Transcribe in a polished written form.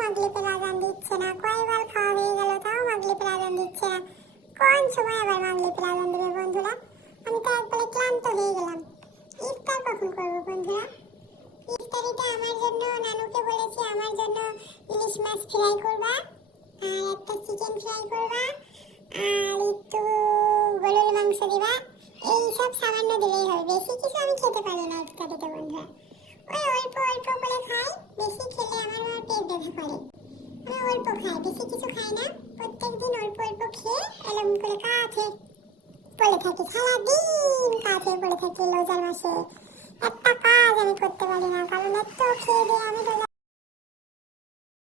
মাগরিবের আজান দিচ্ছে না, কয়বার খাওয়া হয়ে গেল তাও মাগরিবের আজান দিচ্ছে না। কোন সময় আবার মাগরিবের আজান দেবে বন্ধুরা? আমি তো একবারে ক্লান্ত হয়ে গেলাম। ইফতার কখন করবো বন্ধুরা? ইফতারিটা আমার জন্য নানুকে বলেছি আমার জন্য ইলিশ মাছ ফ্রাই করবা, আর একটা চিকেন ফ্রাই করবা, আর একটু গরুর মাংস দিবা। এই সব সামান্য দিলেই হবে, বেশি কিছু আমি খেতে পারি না ইফতারিতে বন্ধুরা। ওই অল্প অল্প করে খাই, বেশি খেলে আমার পেট ব্যথা করে। আমি অল্প খাই, বেশি কিছু খাই না। প্রত্যেকদিন অল্প অল্প খেয়ে এরকম করে কাছে পড়ে থাকি, সারাদিন কাছে পড়ে থাকি রোজার মাসে। একটা কাজ আমি করতে পারি না, কারণ এত খেয়ে দিয়ে আমি